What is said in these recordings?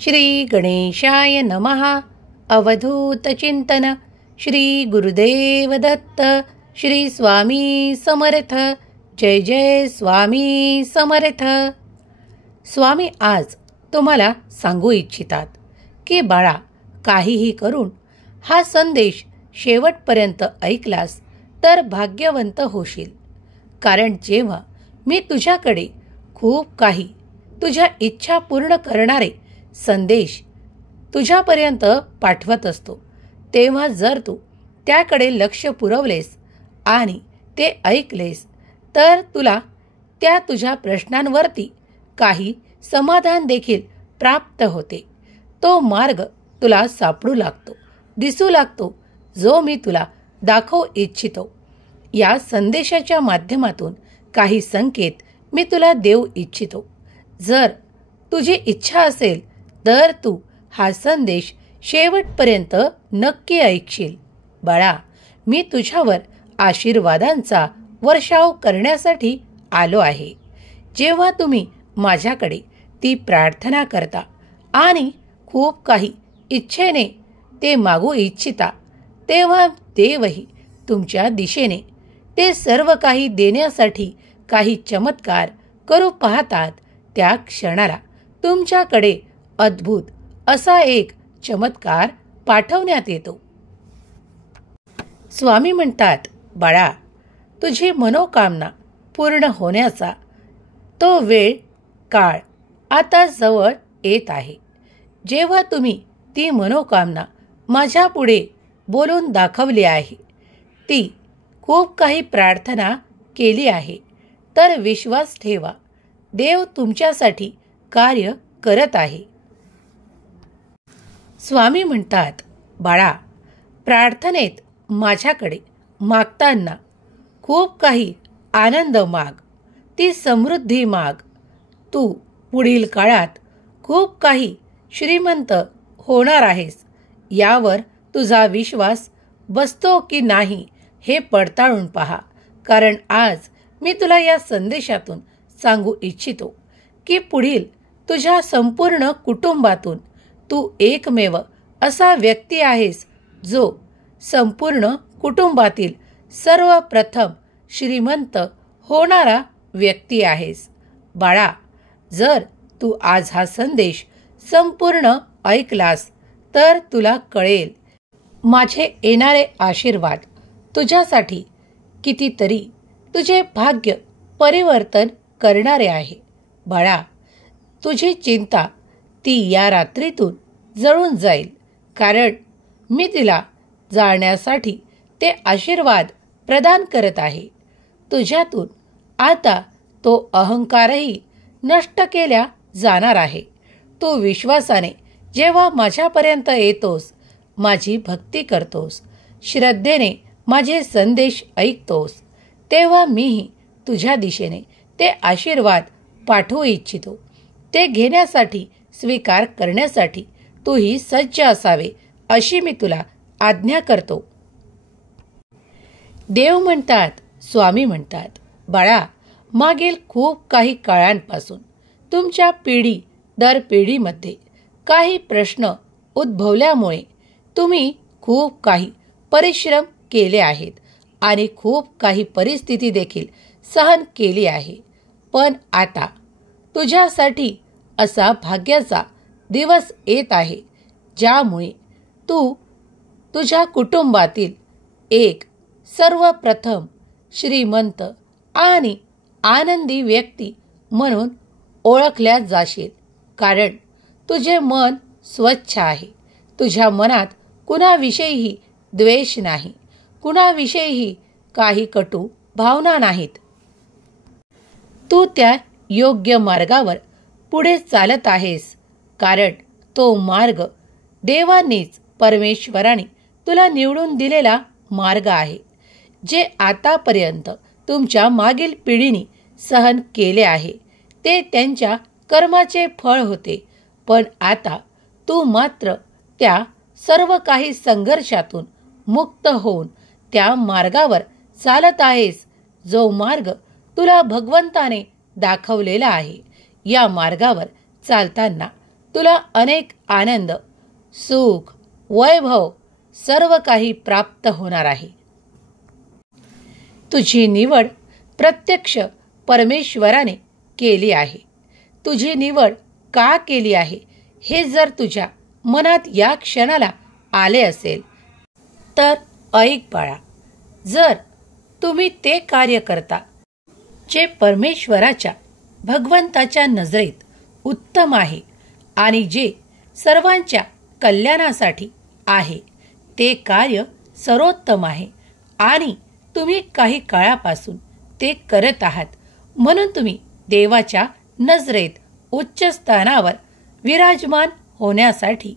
श्री गणेशाय नमः. अवधूत चिंतन. श्री गुरुदेव दत्त. श्री स्वामी समर्थ. जय जय स्वामी समर्थ. स्वामी आज तुम्हाला सांगू इच्छितात की बाळा, काहीही करून हा संदेश शेवटपर्यंत ऐकलास तर भाग्यवंत होशील. कारण जेव्हा मी तुझ्याकडे खूप काही तुझ्या इच्छा पूर्ण करणारे संदेश तुझ्यापर्यंत पाठवत असतो, तेव्हा जर तू त्याकडे लक्ष पुरवलेस आणि ते ऐकलेस तर तुला त्या तुझ्या प्रश्नांवरती काही समाधान देखील प्राप्त होते. तो मार्ग तुला सापडू लागतो, दिसू लागतो, जो मी तुला दाखवू इच्छितो. या संदेशाच्या माध्यमातून काही संकेत मी तुला देऊ इच्छितो. जर तुझी इच्छा असेल तर तू हा संदेश शेवटपर्यंत नक्की ऐकशील. बाळा, मी तुझ्यावर आशीर्वादांचा वर्षाव करण्यासाठी आलो आहे. जेव्हा तुम्ही माझ्याकडे ती प्रार्थना करता आणि खूप काही इच्छेने ते मागू इच्छिता, तेव्हा देवही तुमच्या दिशेने ते सर्व काही देण्यासाठी काही चमत्कार करू पाहतात. त्या क्षणाला तुमच्याकडे अद्भुत असा एक चमत्कार पाठवण्यात येतो. स्वामी म्हणतात, बाळा, तुझी मनोकामना पूर्ण होण्याचा तो वेळ काळ आता जवळ येत आहे. जेव्हा तुम्ही ती मनोकामना माझ्या पुढे बोलून दाखवली आहे, ती खूप काही प्रार्थना केली आहे, तर विश्वास ठेवा, देव तुमच्यासाठी कार्य करत आहे. स्वामी म्हणतात, बाळा, प्रार्थनेत माझ्याकडे मागताना खूप काही आनंद माग, ती समृद्धी माग. तू पुढील काळात खूप काही श्रीमंत होणार आहेस. यावर तुझा विश्वास बसतो की नाही हे पडताळून पहा. कारण आज मी तुला या संदेशातून सांगू इच्छितो की पुढील तुझ्या संपूर्ण कुटुंबातून तू एकमेव असा व्यक्ती आहेस जो संपूर्ण कुटुंबातील सर्वप्रथम श्रीमंत होणारा व्यक्ती आहेस. बाळा, जर तू आज हा संदेश संपूर्ण ऐकलास तर तुला कळेल माझे येणारे आशीर्वाद तुझ्यासाठी कितीतरी तुझे भाग्य परिवर्तन करणारे आहे. बाळा, तुझी चिंता ती या रात्रीतून जळून जाईल, कारण मी तिला जाळण्यासाठी ते आशीर्वाद प्रदान करत आहे. तुझ्यातून आता तो अहंकारही नष्ट केला जाणार आहे. तू विश्वासाने जेव्हा माझ्यापर्यंत येतोस, माझी भक्ती करतोस, श्रद्धेने माझे संदेश ऐकतोस, तेव्हा मीही तुझ्या दिशेने ते आशीर्वाद पाठवू इच्छितो. ते घेण्यासाठी, स्वीकार करण्यासाठी तूही सज्ज असावे अशी मी तुला आज्ञा करतो. देव म्हणतात, स्वामी म्हणतात, बाळा, मागील खूप काही काळांपासून तुमच्या पिढी दर पिढीमध्ये काही प्रश्न उद्भवल्यामुळे तुम्ही खूप काही परिश्रम केले आहेत आणि खूप काही परिस्थिती देखील सहन केली आहे. पण आता तुझ्यासाठी असा भाग्याचा दिवस येत आहे, ज्यामुळे तू तुझ्या कुटुंबातील एक सर्वप्रथम श्रीमंत आणि आनंदी व्यक्ती म्हणून ओळखल्या जाशील. कारण तुझे मन स्वच्छ आहे. तुझ्या मनात कुणाविषयीही द्वेष नाही, कुणाविषयीही काही कटू भावना नाहीत. तू त्या योग्य मार्गावर पुढे चालत आहेस, कारण तो मार्ग देवानीच, परमेश्वराने तुला निवडून दिलेला मार्ग आहे. जे आतापर्यंत तुमच्या मागील पिढीने सहन केले आहे ते त्यांच्या कर्माचे फळ होते. पण आता तू मात्र त्या सर्व काही संघर्षातून मुक्त होऊन त्या मार्गावर चालत आहेस, जो मार्ग तुला भगवंताने दाखवलेला आहे. या मार्गावर चालताना तुला अनेक आनंद, सुख, वैभव सर्व काही प्राप्त होणार आहे. तुझी निवड प्रत्यक्ष परमेश्वराने केली आहे. तुझी निवड का केली आहे हे जर तुझ्या मनात या क्षणाला आले असेल तर ऐक बाळा, जर तुम्ही ते कार्य करता जे परमेश्वराच्या भगवंताच्या नजरेत उत्तम आहे आणि जे सर्वांच्या कल्याणासाठी आहे, ते कार्य सर्वोत्तम आहे आणि तुम्ही काही काळापासून ते करत आहात, म्हणून तुम्ही देवाच्या नजरेत उच्च स्थानावर विराजमान होण्यासाठी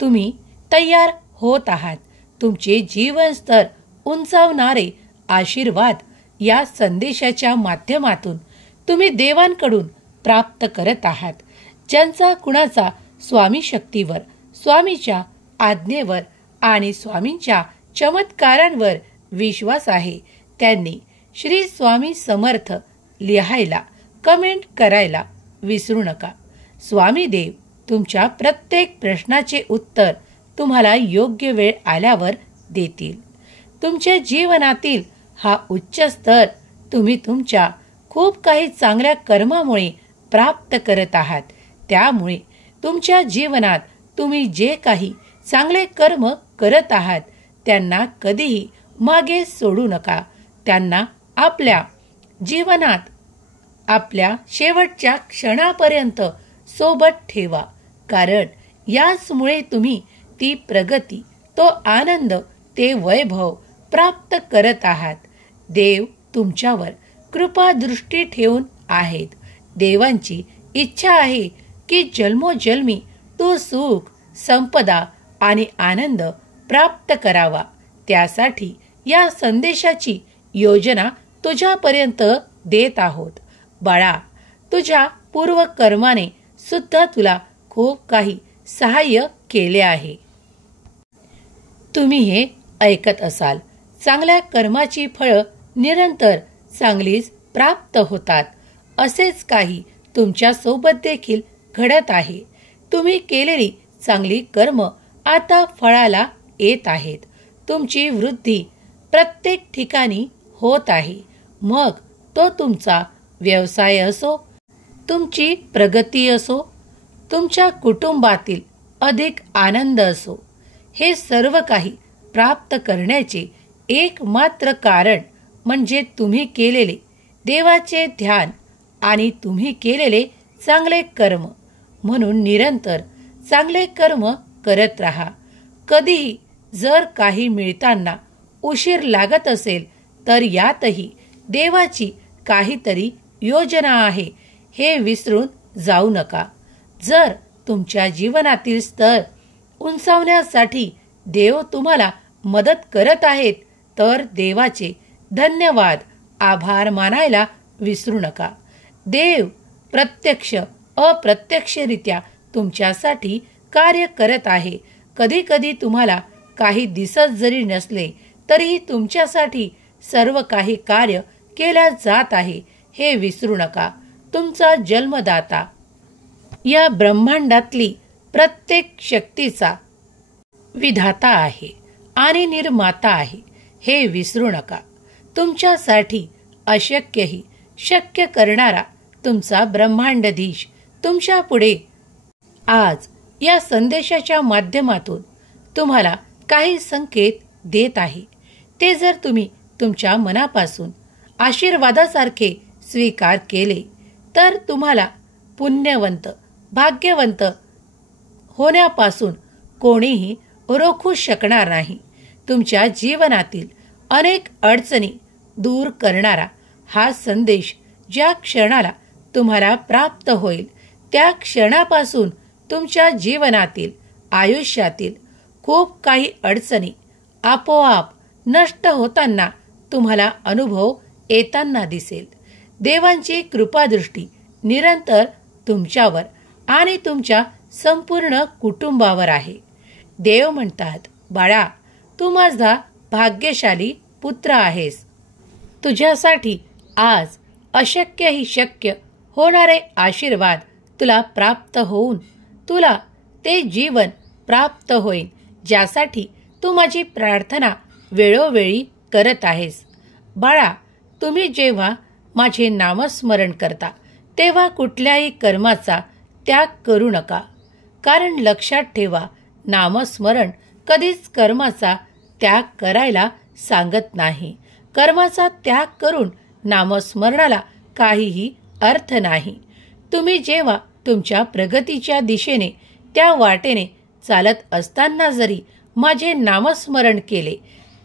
तुम्ही तयार होत आहात. तुमचे जीवन स्तर उंचावणारे आशीर्वाद या संदेशाच्या माध्यमातून तुम्ही देवांकडून प्राप्त करत आहात. ज्यांचा कुणाचा स्वामी शक्तीवर, स्वामीच्या आज्ञेवर आणि स्वामींच्या चमत्कारांवर विश्वास आहे, त्यांनी श्री स्वामी समर्थ लिहायला, कमेंट करायला विसरू नका. स्वामी देव तुमच्या प्रत्येक प्रश्नाचे उत्तर तुम्हाला योग्य वेळ आल्यावर देतील. तुमच्या जीवनातील हा उच्च स्तर तुम्ही तुमच्या खूप काही चांगल्या कर्मामुळे प्राप्त करत आहात. त्यामुळे तुमच्या जीवनात तुम्ही जे काही चांगले कर्म करत आहात त्यांना कधीही मागे सोडू नका. त्यांना आपल्या जीवनात आपल्या शेवटच्या क्षणापर्यंत सोबत ठेवा, कारण याचमुळे तुम्ही ती प्रगती, तो आनंद, ते वैभव प्राप्त करत आहात. देव तुमच्यावर कृपा दृष्टी ठेवून आहेत. देवांची इच्छा आहे की जन्मोजन्मी तो सुख, संपदा आणि आनंद प्राप्त करावा. त्यासाठी या संदेशाची योजना तुझ्यापर्यंत देत आहोत. बाळा, तुझ्या पूर्वकर्माने सुद्धा तुला खूप काही सहाय्य केले आहे. तुम्ही हे ऐकत असाल, चांगल्या कर्माची फळं निरंतर चांगलीच प्राप्त होतात. असेच काही तुमच्या सोबत देखील घडत आहे. तुम्ही केलेली चांगली कर्म आता फळाला येत आहेत. तुमची वृद्धी प्रत्येक ठिकाणी होत आहे. मग तो तुमचा व्यवसाय असो, तुमची प्रगती असो, तुमच्या कुटुंबातील अधिक आनंद असो, हे सर्व काही प्राप्त करण्याचे एकमात्र कारण म्हणजे तुम्ही केलेले देवाचे ध्यान आणि तुम्ही केलेले चांगले कर्म. म्हणून निरंतर चांगले कर्म करत राहा. कधीही जर काही मिळताना उशीर लागत असेल तर यातही देवाची काहीतरी योजना आहे, हे विसरून जाऊ नका. जर तुमच्या जीवनातील स्तर उंचावण्यासाठी देव तुम्हाला मदत करत आहेत तर देवाचे धन्यवाद, आभार मानायला विसरू नका. देव प्रत्यक्ष अप्रत्यक्षरित्या तुमच्यासाठी कार्य करत आहे. कधी कधी तुम्हाला काही दिसत जरी नसले तरीही तुमच्यासाठी सर्व काही कार्य केल्या जात आहे, हे विसरू नका. तुमचा जन्मदाता या ब्रह्मांडातली प्रत्येक शक्तीचा विधाता आहे आणि निर्माता आहे, हे विसरू नका. तुमच्यासाठी अशक्यही शक्य करणारा तुमचा ब्रह्मांडधीश तुमच्या पुढे आज या संदेशाच्या माध्यमातून तुम्हाला काही संकेत देत आहे. ते जर तुम्ही तुमच्या मनापासून आशीर्वादासारखे स्वीकार केले तर तुम्हाला पुण्यवंत, भाग्यवंत होण्यापासून कोणीही रोखू शकणार नाही. तुमच्या जीवनातील अनेक अडचणी दूर करणारा हा संदेश ज्या क्षणाला तुम्हाला प्राप्त होईल त्या क्षणापासून तुमच्या जीवनातील, आयुष्यातील खूप काही अडचणी आपोआप नष्ट होताना तुम्हाला अनुभव येताना दिसेल. देवांची कृपादृष्टी निरंतर तुमच्यावर आणि तुमच्या संपूर्ण कुटुंबावर आहे. देव म्हणतात, बाळा, तू माझा भाग्यशाली पुत्र आहेस. तुझ्यासाठी आज अशक्यही शक्य होणारे आशीर्वाद तुला प्राप्त होऊन तुला ते जीवन प्राप्त होईल ज्यासाठी तू माझी प्रार्थना वेळोवेळी करत आहेस. बाळा, तुम्ही जेव्हा माझे नामस्मरण करता तेव्हा कुठल्याही कर्माचा त्याग करू नका. कारण लक्षात ठेवा, नामस्मरण कधीच कर्माचा त्याग करायला सांगत नाही. कर्माचा त्याग करून नामस्मरणाला काहीही अर्थ नाही. तुम्ही जेव्हा तुमच्या प्रगतीच्या दिशेने त्या वाटेने चालत असताना जरी माझे नामस्मरण केले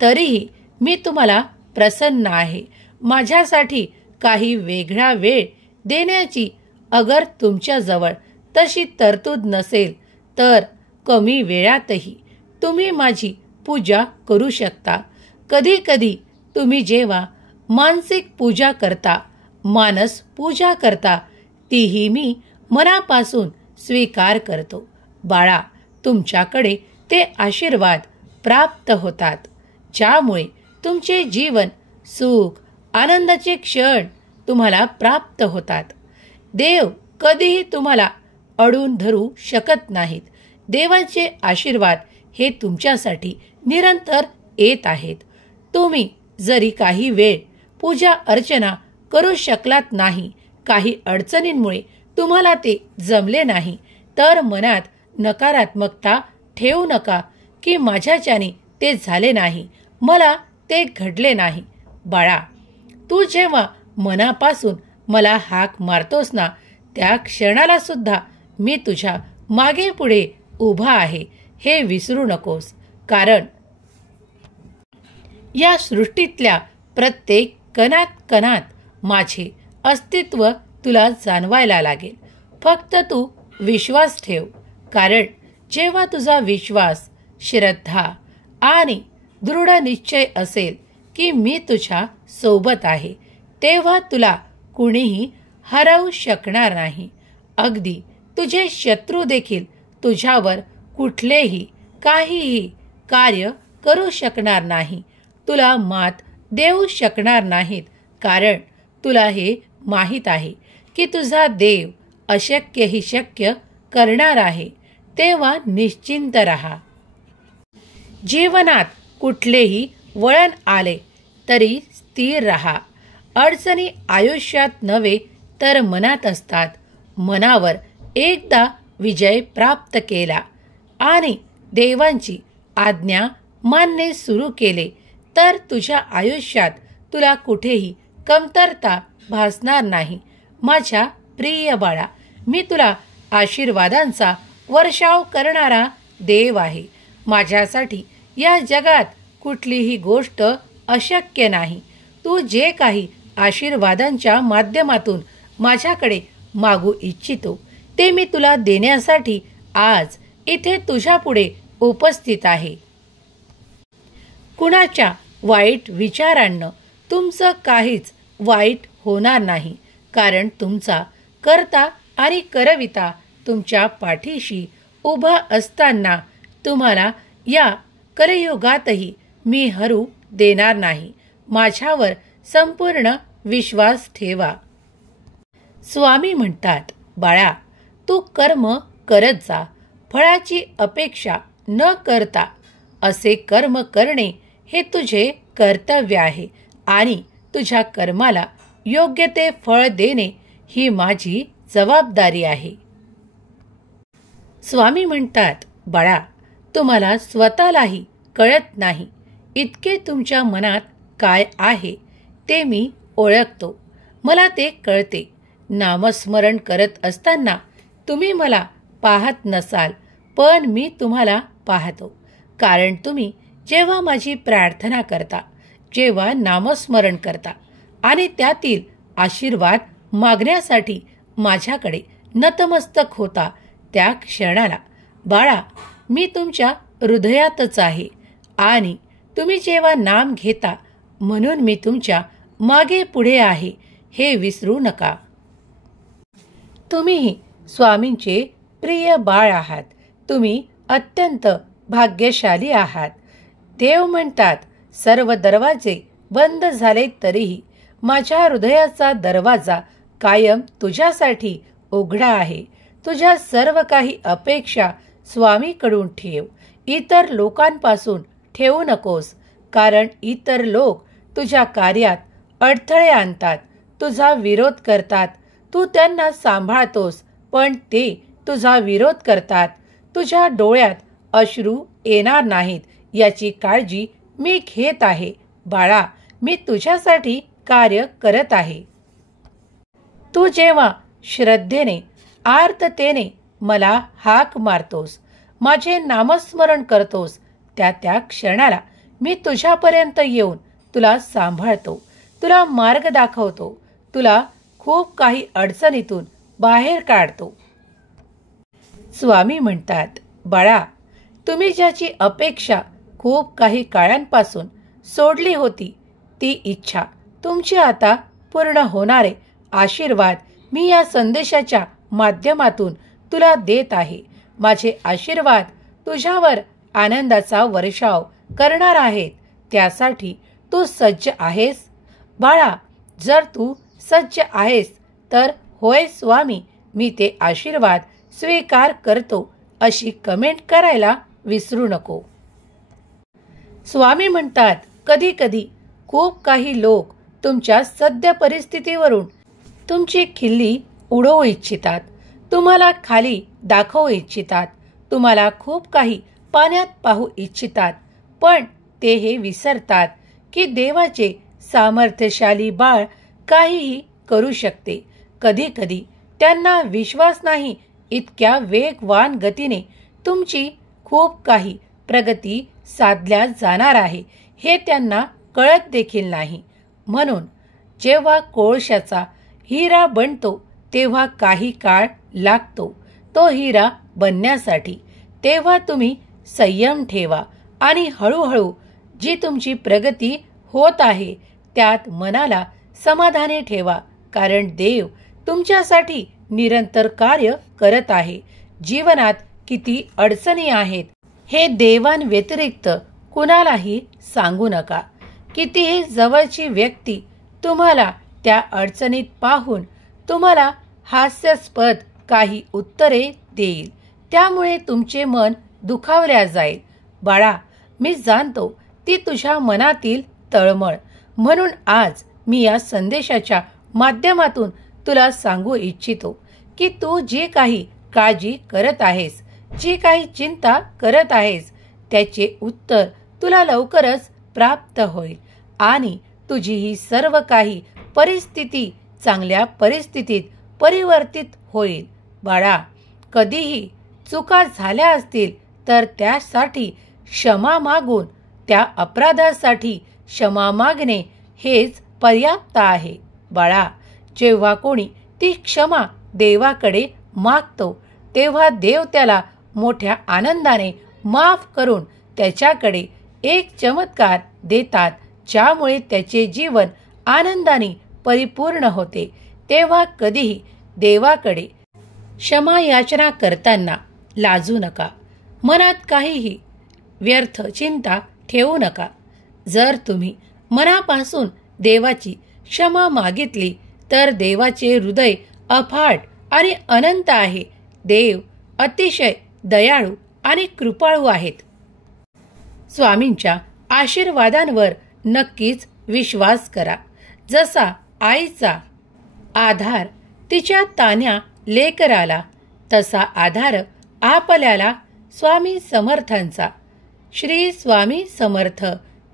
तरीही मी तुम्हाला प्रसन्न आहे. माझ्यासाठी काही वेगळा वेळ देण्याची अगर तुमच्याजवळ तशी तरतूद नसेल तर कमी वेळातही तुम्ही माझी पूजा करू शकता. कधी कधी तुम्ही जेव्हा मानसिक पूजा करता, मानस पूजा करता, तीही मी मनापासून स्वीकार करतो. बाळा, तुमच्याकडे ते आशीर्वाद प्राप्त होतात ज्यामुळे तुमचे जीवन, सुख, आनंदाचे क्षण तुम्हाला प्राप्त होतात. देव कधीही तुम्हाला अडवून धरू शकत नाहीत. देवाचे आशीर्वाद हे तुमच्यासाठी निरंतर येत आहेत. तुम्ही जरी काही वेळ पूजा अर्चना करू शकलात नाही, काही अडचणींमुळे तुम्हाला ते जमले नाही, तर मनात नकारात्मकता ठेवू नका की माझ्याच्याने ते झाले नाही, मला ते घडले नाही. बाळा, तू जेव्हा मनापासून मला हाक मारतोस ना, त्या क्षणाला सुद्धा मी तुझ्या मागे पुढे उभा आहे हे विसरू नकोस. कारण या सृष्टीतल्या प्रत्येक कणात कणात माझे अस्तित्व तुला जाणवायला लागेल. फक्त तू विश्वास ठेव. कारण जेव्हा तुझा विश्वास, श्रद्धा आणि दृढ निश्चय असेल की मी तुझ्या सोबत आहे, तेव्हा तुला कुणीही हरवू शकणार नाही. अगदी तुझे शत्रू देखील तुझ्यावर कुठलेही काहीही कार्य करू शकणार नाही, तुला मात देऊ शकणार नाहीत. कारण तुला हे माहीत आहे की तुझा देव अशक्यही शक्य करणार आहे. तेव्हा निश्चिंत रहा. जीवनात कुठलेही वळण आले तरी स्थिर रहा. अडचणी आयुष्यात नव्हे तर मनात असतात. मनावर एकदा विजय प्राप्त केला आणि देवांची आज्ञा मानणे सुरू केले तर तुझ्या आयुष्यात तुला कुठेही कमतरता भासणार नाही. माझ्या प्रिय बाळा, मी तुला आशीर्वादांचा वर्षाव करणारा देव आहे. माझ्यासाठी या जगात कुठलीही गोष्ट अशक्य नाही. तू जे काही आशीर्वादांच्या माध्यमातून माझ्याकडे मागू इच्छितो ते मी तुला देण्यासाठी आज इथे तुझ्यापुढे उपस्थित आहे. कुणाच्या वाईट विचारांना तुमचं काहीच वाईट होणार नाही. कारण तुमचा कर्ता आणि करविता तुमच्या पाठीशी उभा असताना तुम्हाला या करयुगातही मी हरू देणार नाही. माझ्यावर संपूर्ण विश्वास ठेवा. स्वामी म्हणतात, बाळा, तू कर्म करत जा, फळाची अपेक्षा न करता. असे कर्म करणे हे तुझे कर्तव्य आहे आणि तुझ्या कर्माला योग्य ते फळ देणे ही माझी जबाबदारी आहे. स्वामी म्हणतात, बाळा, तुम्हाला स्वतःलाही कळत नाही इतके तुमच्या मनात काय आहे ते मी ओळखतो. मला ते कळते. नामस्मरण करत असताना तुम्ही मला पाहत नसाल, पण मी तुम्हाला पाहतो. कारण तुम्ही जेव्हा माझी प्रार्थना करता, जेव्हा नामस्मरण करता आणि त्यातील आशीर्वाद मागण्यासाठी माझ्याकडे नतमस्तक होता, त्या क्षणाला बाळा मी तुमच्या हृदयातच आहे. आणि तुम्ही जेव्हा नाम घेता म्हणून मी तुमच्या मागे पुढे आहे हे विसरू नका. तुम्ही स्वामींचे प्रिय बाळ आहात. तुम्ही अत्यंत भाग्यशाली आहात. देव म्हणतात, सर्व दरवाजे बंद झाले तरीही माझ्या हृदयाचा दरवाजा कायम तुझ्यासाठी उघडा आहे. तुझ्या सर्व काही अपेक्षा स्वामीकडून ठेव. इतर लोकांपासून ठेवू नकोस, कारण इतर लोक तुझ्या कार्यात अडथळे आणतात, तुझा विरोध करतात. तू त्यांना सांभाळतोस, पण ते तुझा विरोध करतात. तुझ्या डोळ्यात अश्रू येणार नाहीत याची काळजी मी घेत आहे. बाळा, मी तुझ्यासाठी कार्य करत आहे. तू जेव्हा श्रद्धेने, आर्ततेने मला हाक मारतोस, माझे नामस्मरण करतोस, त्या क्षणाला मी तुझ्यापर्यंत येऊन तुला सांभाळतो, तुला मार्ग दाखवतो, तुला खूप काही अडचणीतून बाहेर काढतो. स्वामी म्हणतात, बाळा, तुम्ही ज्याची अपेक्षा खूप काही काळांपासून सोडली होती, ती इच्छा तुमची आता पूर्ण होणारे आशीर्वाद मी या संदेशाच्या माध्यमातून तुला देत आहे. माझे आशीर्वाद तुझ्यावर आनंदाचा वर्षाव करणार आहेत. त्यासाठी तू सज्ज आहेस? बाळा, जर तू सज्ज आहेस तर होय स्वामी, मी ते आशीर्वाद स्वीकार करतो अशी कमेंट करायला विसरू नको. स्वामी म्हणतात, कधी कधी खूप काही लोक तुमच्या सद्य परिस्थितीवरून तुमची खिल्ली उडवू इच्छितात, तुम्हाला खाली दाखवू इच्छितात, तुम्हाला खूप काही पाण्यात पाहू इच्छितात. पण ते हे विसरतात की देवाचे सामर्थ्यशाली बाळ काहीही करू शकते. कधी कधी त्यांना विश्वास नाही इतक्या वेगवान गतीने तुमची खूप काही प्रगती साधल्या जाणार आहे हे त्यांना कळत देखील नाही. म्हणून जेव्हा कोळशाचा हिरा बनतो तेव्हा काही काळ लागतो तो हिरा बनण्यासाठी. तेव्हा तुम्ही संयम ठेवा आणि हळूहळू जी तुमची प्रगती होत आहे त्यात मनाला समाधानी ठेवा, कारण देव तुमच्यासाठी निरंतर कार्य करत आहे. जीवनात किती अडचणी आहेत हे देवांव्यतिरिक्त कुणालाही सांगू नका. कितीही जवळची व्यक्ती तुम्हाला त्या अडचणीत पाहून तुम्हाला हास्यास्पद काही उत्तरे देईल, त्यामुळे तुमचे मन दुखावल्या जाईल. बाळा, मी जाणतो ती तुझ्या मनातील तळमळ, म्हणून आज मी या संदेशाच्या माध्यमातून तुला सांगू इच्छितो की तू जी काही काळजी करत आहेस, जी काही चिंता करत आहेस, त्याचे उत्तर तुला लवकरच प्राप्त होईल आणि तुझी ही सर्व काही परिस्थिती चांगल्या परिस्थितीत परिवर्तित होईल. बाळा, कधीही चुका झाल्या असतील तर त्यासाठी क्षमा मागून त्या अपराधासाठी क्षमा मागणे हेच पर्याप्त आहे. बाळा, जेव्हा कोणी ती क्षमा देवाकडे मागतो तेव्हा देव त्याला मोठ्या आनंदाने माफ करून त्याच्याकडे एक चमत्कार देतात, ज्यामुळे त्याचे जीवन आनंदाने परिपूर्ण होते. तेव्हा कधीही देवाकडे क्षमा याचना करताना लाजू नका. मनात काहीही व्यर्थ चिंता ठेवू नका. जर तुम्ही मनापासून देवाची क्षमा मागितली तर देवाचे हृदय अफाट आणि अनंत आहे. देव अतिशय दयाळू आणि कृपाळू आहेत. स्वामींच्या आशीर्वादांवर नक्कीच विश्वास करा. जसा आईचा आधार तिच्या तान्या लेकराला, तसा आधार आपल्याला स्वामी समर्थांचा. श्री स्वामी समर्थ.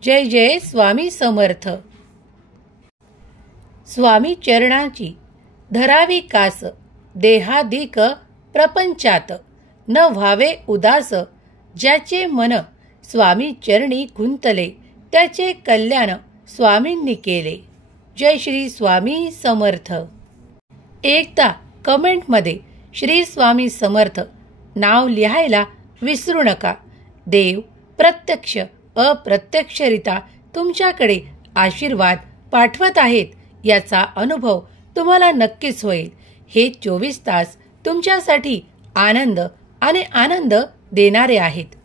जय जय स्वामी समर्थ. स्वामी चरणाची धरावी कास, देहादिक प्रपंचात न व्हावे उदास. ज्याचे मन स्वामी चरणी गुंतले, त्याचे कल्याण स्वामींनी केले. जय श्री स्वामी समर्थ. एकदा कमेंटमध्ये श्री स्वामी समर्थ नाव लिहायला विसरू नका. देव प्रत्यक्ष अप्रत्यक्षरित्या तुमच्याकडे आशीर्वाद पाठवत आहेत याचा अनुभव तुम्हाला नक्कीच होईल. हे 24 तास तुमच्यासाठी आनंद आणि आनंद देणारे आहेत.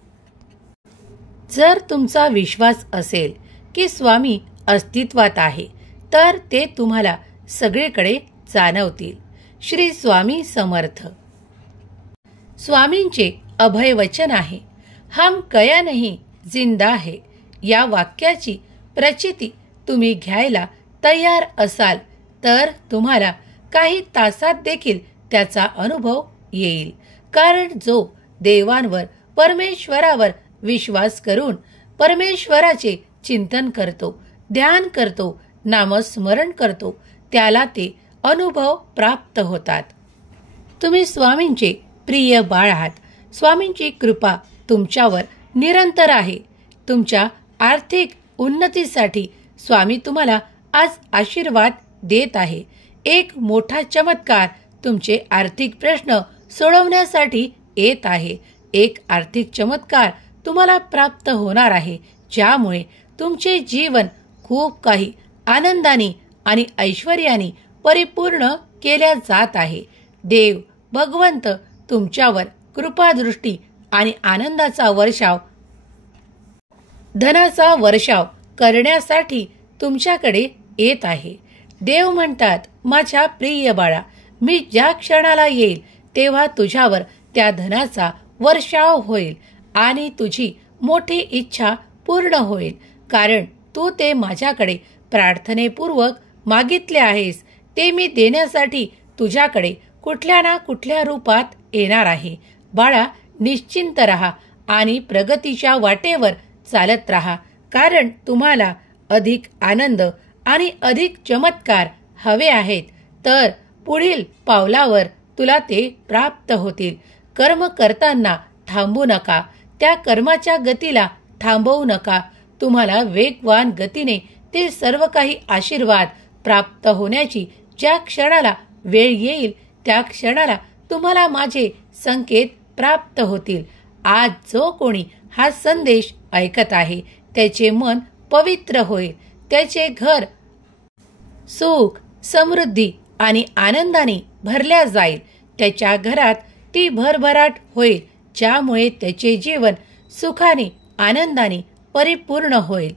जर तुमचा विश्वास असेल की स्वामी अस्तित्वात आहे तर ते तुम्हाला सगळीकडे जाणवतील. श्री स्वामी समर्थ. स्वामींचे अभय वचन आहे, हम कया नहीं जिंदा है. या वाक्याची प्रचिती तुम्ही घ्यायला तयार असाल तर तुम्हाला काही तासात देखील त्याचा अनुभव येईल. कारण जो देवांवर परमेश्वरावर विश्वास करून परमेश्वराचे चिंतन करतो, ध्यान करतो, नामस्मरण करतो, त्याला ते अनुभव प्राप्त होतात. तुम्ही स्वामींचे प्रिय बाळ आहात. स्वामींची कृपा तुमच्यावर निरंतर आहे. तुमच्या आर्थिक उन्नतीसाठी स्वामी तुम्हाला आज आशीर्वाद देत आहे. एक मोठा चमत्कार तुमचे आर्थिक प्रश्न सोडवण्यासाठी येत आहे. एक आर्थिक चमत्कार तुम्हाला प्राप्त होणार आहे, ज्यामुळे तुमचे जीवन खूप काही आनंदाने आणि ऐश्वर्याने परिपूर्ण केल्या जात आहे. देव भगवंत तुमच्यावर कृपादृष्टी आणि आनंदाचा वर्षाव, धनाचा वर्षाव करण्यासाठी तुमच्याकडे येत आहे. देव म्हणतात, माझ्या प्रिय बाळा, मी ज्या क्षणाला येईल तेव्हा तुझ्यावर त्या धनाचा वर्षाव होईल आणि तुझी मोठी इच्छा पूर्ण होईल. कारण तू ते माझ्याकडे प्रार्थनेपूर्वक मागितले आहेस. ते मी देण्यासाठी तुझ्याकडे कुठल्या ना कुठल्या रूपात येणार आहे. बाळा, निश्चिंत रहा आणि प्रगतीच्या वाटेवर चालत रहा. कारण तुम्हाला अधिक आनंद आणि अधिक चमत्कार हवे आहेत, तर पुढील पावलावर तुला ते प्राप्त होतील. कर्म करताना थांबू नका. त्या कर्माच्या गतीला थांबवू नका. तुम्हाला वेगवान गतीने ते सर्व काही आशीर्वाद प्राप्त होण्याची ज्या क्षणाला वेळ येईल त्या क्षणाला तुम्हाला माझे संकेत प्राप्त होतील. आज जो कोणी हा संदेश ऐकत आहे त्याचे मन पवित्र होईल. त्याचे घर सुख, समृद्धी आणि आनंदाने भरल्या जाईल. त्याच्या घरात ती भरभराट होईल, ज्यामुळे त्याचे जीवन सुखाने, आनंदाने परिपूर्ण होईल.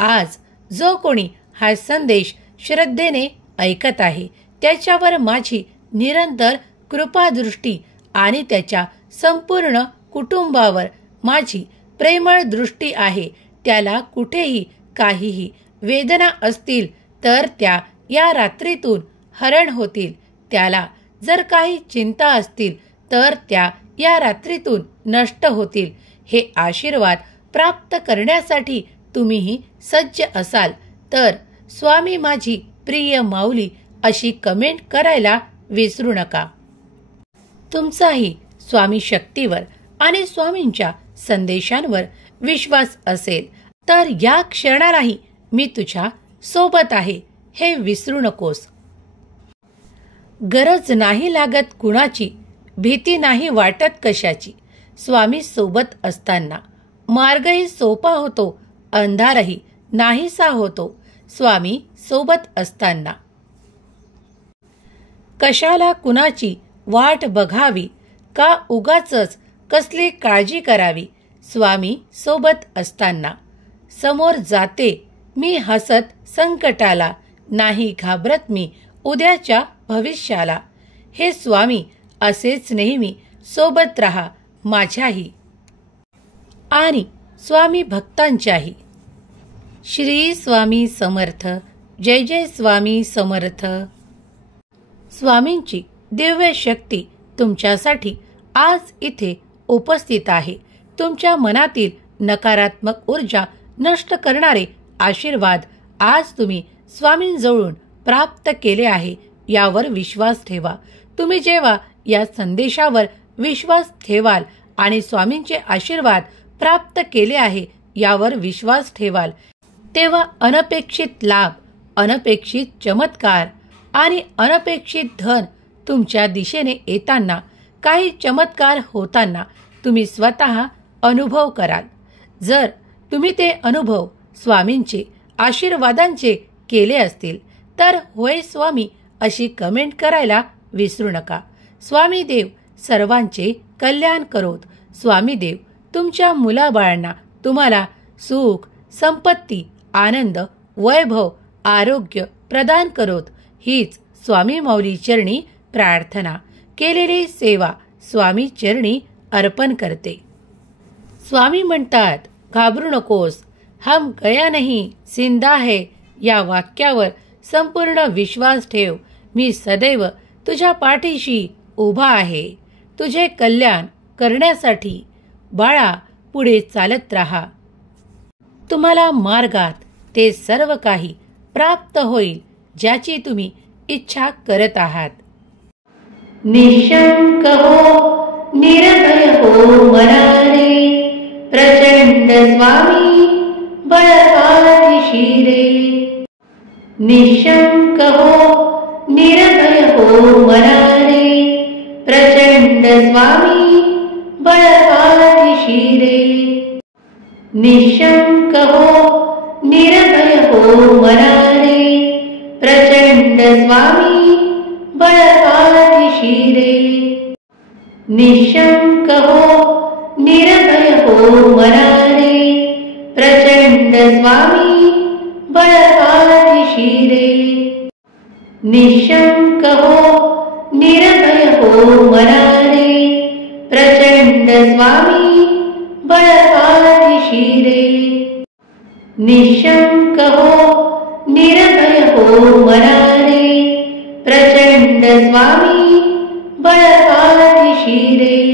आज जो कोणी हा संदेश श्रद्धेने ऐकत आहे त्याच्यावर माझी निरंतर कृपादृष्टी आणि त्याच्या संपूर्ण कुटुंबावर माझी प्रेमळ दृष्टी आहे. त्याला कुठेही काहीही वेदना असतील तर त्या या रात्रीतून हरण होतील. त्याला जर काही चिंता असतील तर त्या या रात्रीतून नष्ट होतील. हे आशीर्वाद प्राप्त करण्यासाठी तुम्हीही सज्ज असाल तर स्वामी माझी प्रिय माऊली अशी कमेंट करायला विसरू नका. तुमचाही स्वामी शक्तीवर आणि स्वामींच्या संदेशांवर विश्वास असेल तर या क्षणालाही मी तुझ्या सोबत आहे हे विसरू नकोस. गरज नाही लागत कुणाची, भीती नाही वाटत कशाची. स्वामी सोबत असताना मार्गही सोपा होतो, अंधारही नाहीसा होतो. स्वामी सोबत असताना कशाला कुणाची वाट बघावी, का उगाचच कसली काळजी करावी. स्वामी सोबत असताना समोर जाते मी हसत संकटाला, नाही घाबरत मी उद्याच्या भविष्याला. हे स्वामी असेच नेहमी सोबत रहा माझ्याही आणि स्वामी भक्तांच्याही. श्री स्वामी समर्थ. जय जय स्वामी समर्थ. स्वामींची दिव्य शक्ती तुमच्यासाठी आज इथे उपस्थित आहे. तुमच्या मनातील नकारात्मक ऊर्जा नष्ट करणारे आशीर्वाद आज तुम्ही स्वामींजवळून प्राप्त केले आहे यावर विश्वास ठेवा. तुम्ही जेव्हा या संदेशावर विश्वास ठेवाल आणि स्वामींचे आशीर्वाद प्राप्त केले आहे यावर विश्वास ठेवाल, तेव्हा अनपेक्षित लाभ, अनपेक्षित चमत्कार आणि अनपेक्षित धन तुमच्या दिशेने येताना, काही चमत्कार होताना तुम्ही स्वतः अनुभव कराल. जर तुम्ही ते अनुभव स्वामींचे आशीर्वादांचे केले असतील तर होय स्वामी अशी कमेंट करायला विसरू नका. स्वामी देव सर्वांचे कल्याण करोत. स्वामी देव तुमच्या मुलाबाळांना तुम्हाला सुख, संपत्ती, आनंद, वैभव, आरोग्य प्रदान करोत. हीच स्वामी माऊली चरणी प्रार्थना. केलेली सेवा स्वामी चरणी अर्पण करते. स्वामी म्हणतात, घाबरू नकोस, हम गया नहीं जिंदा है या वाक्यावर संपूर्ण विश्वास ठेव. मी सदैव तुझ्या पाठीशी उभा आहे. तुझे कल्याण करण्यासाठी बाळा पुढे चालत राहा. तुम्हाला मार्गात ते सर्व काही प्राप्त होईल ज्याची तुम्ही इच्छा करत आहात. निशंक हो, निर्भय हो मनारे, प्रचंड स्वामी बळ पाठीशी रे. निशंक हो, निर्भय हो मनारे, प्रचंड स्वामी बळ पाठीशी रे. निशंक हो, निर्भय हो मनारे, प्रचंड स्वामी बळ पाठीशी रे. निशंक हो, निर्भय हो मनारे, प्रचंड स्वामी बळ पाठीशी रे. निशंक हो, निर्भय हो मनारे, प्रचंड स्वामी बळ पाठीशी रे. निशंक हो, निर्भय हो मनारे, प्रचंड स्वामी बळ पाठीशी रे.